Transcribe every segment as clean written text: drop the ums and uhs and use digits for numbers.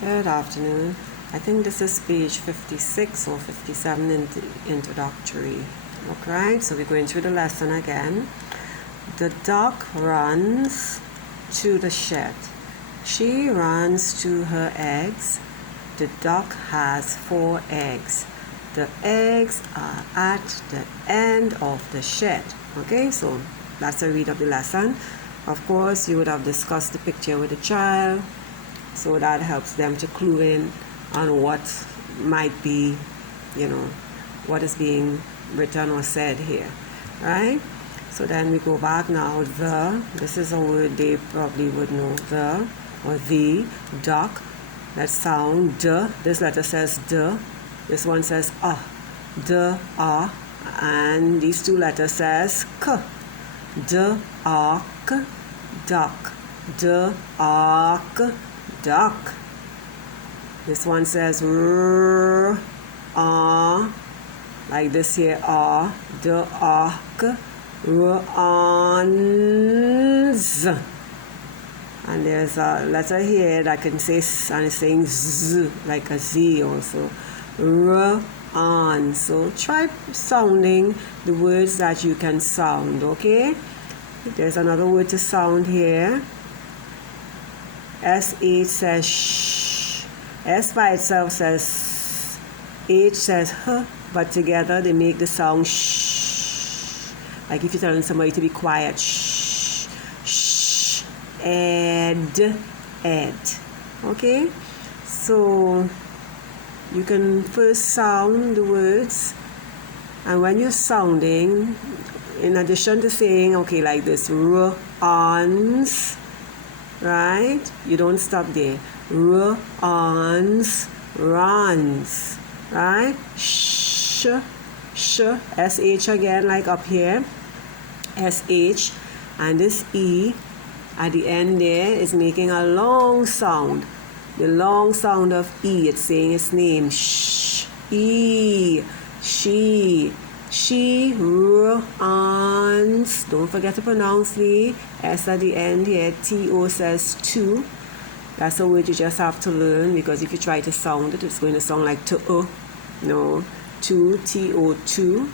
Good afternoon. I think this is page 56 or 57 in the introductory. Okay, so we're going through the lesson again. The duck runs to the shed. She runs to her eggs. The duck has 4 eggs. The eggs are at the end of the shed. Okay, so that's a read of the lesson. Of course, you would have discussed the picture with the child, so that helps them to clue in on what might be, what is being written or said here, right? So then we go back now. This is a word they probably would know. The or the duck. That sound d. This letter says d. This one says d, and these two letters says k. D, k, duck. D, k, duck. This one says r, like this here, d, k, runs. And there's a letter here that can say, and it's saying z, like a z also. On. So try sounding the words that you can sound, okay? There's another word to sound here. SH says sh. S by itself says H says h, but together they make the sound sh. Like if you're telling somebody to be quiet, shh, shh, ed. Okay? So you can first sound the words, and when you're sounding, in addition to saying, okay, like this, runs, right? You don't stop there. Runs, runs, right? Sh, sh again, like up here, sh, and this e at the end there is making a long sound. The long sound of E, it's saying its name. Sh, E, she runs. Don't forget to pronounce the S at the end here. T-O says to. That's a word you just have to learn, because if you try to sound it, it's going to sound like to. No, to, T-O, to.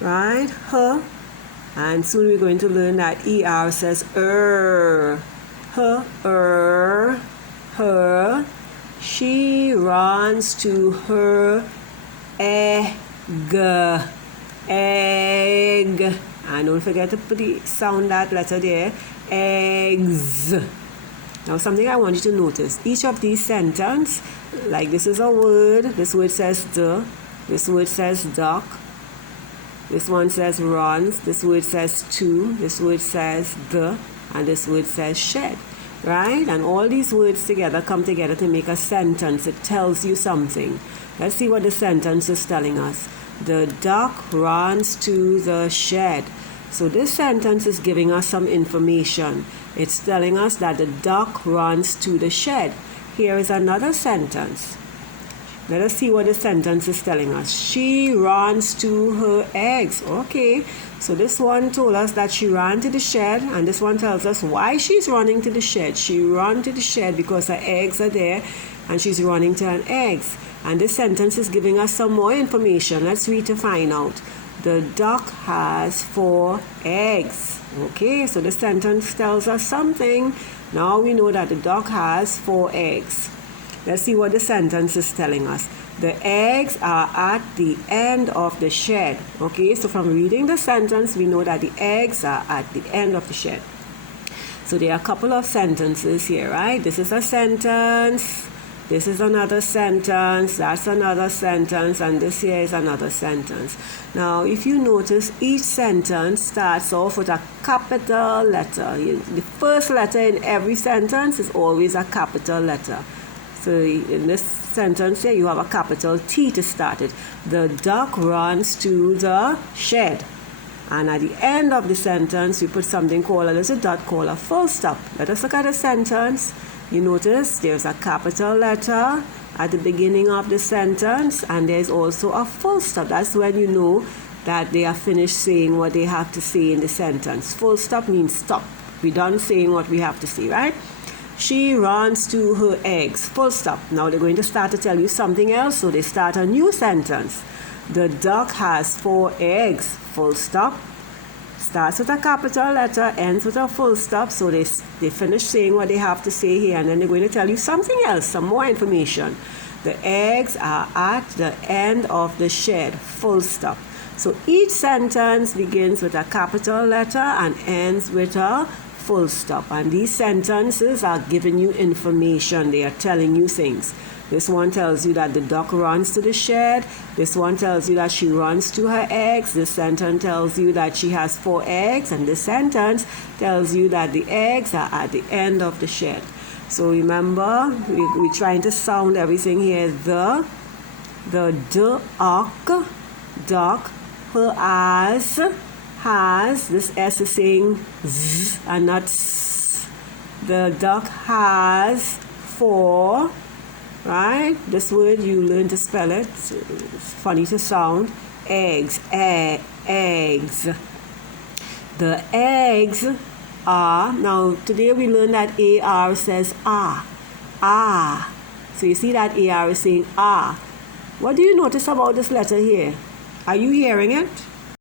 Right? Her. And soon we're going to learn that E-R says her. Her. She runs to her egg. And don't forget to sound that letter there. Eggs. Now something I want you to notice. Each of these sentences, like this is a word. This word says the. This word says duck. This one says runs. This word says to. This word says the. And this word says shed. Right? And all these words together come together to make a sentence. It tells you something. Let's see what the sentence is telling us. The duck runs to the shed. So this sentence is giving us some information. It's telling us that the duck runs to the shed. Here is another sentence. Let us see what the sentence is telling us. She runs to her eggs. Okay, so this one told us that she ran to the shed, and this one tells us why she's running to the shed. She ran to the shed because her eggs are there, and she's running to her eggs. And this sentence is giving us some more information. Let's read to find out. The duck has 4 eggs. Okay, so the sentence tells us something. Now we know that the duck has 4 eggs. Let's see what the sentence is telling us. The eggs are at the end of the shed. Okay, so from reading the sentence, we know that the eggs are at the end of the shed. So there are a couple of sentences here, right? This is a sentence. This is another sentence. That's another sentence. And this here is another sentence. Now, if you notice, each sentence starts off with a capital letter. The first letter in every sentence is always a capital letter. So in this sentence here, you have a capital T to start it. The duck runs to the shed. And at the end of the sentence, we put something called a little dot called a full stop. Let us look at the sentence. You notice there's a capital letter at the beginning of the sentence, and there's also a full stop. That's when you know that they are finished saying what they have to say in the sentence. Full stop means stop. We're done saying what we have to say, right? She runs to her eggs. Full stop. Now they're going to start to tell you something else, so they start a new sentence. The duck has 4 eggs. Full stop. Starts with a capital letter, ends with a full stop, so they finish saying what they have to say here, and then they're going to tell you something else, some more information. The eggs are at the end of the shed. Full stop. So each sentence begins with a capital letter and ends with a full stop. And these sentences are giving you information. They are telling you things. This one tells you that the duck runs to the shed. This one tells you that she runs to her eggs. This sentence tells you that she has 4 eggs. And this sentence tells you that the eggs are at the end of the shed. So remember, we're trying to sound everything here. The duck, her has, this S is saying Z and not S. The duck has 4, right? This word you learn to spell it. It's funny to sound. Eggs, eggs. The eggs are, now today we learned that AR says ah. So you see that AR is saying ah. What do you notice about this letter here? Are you hearing it?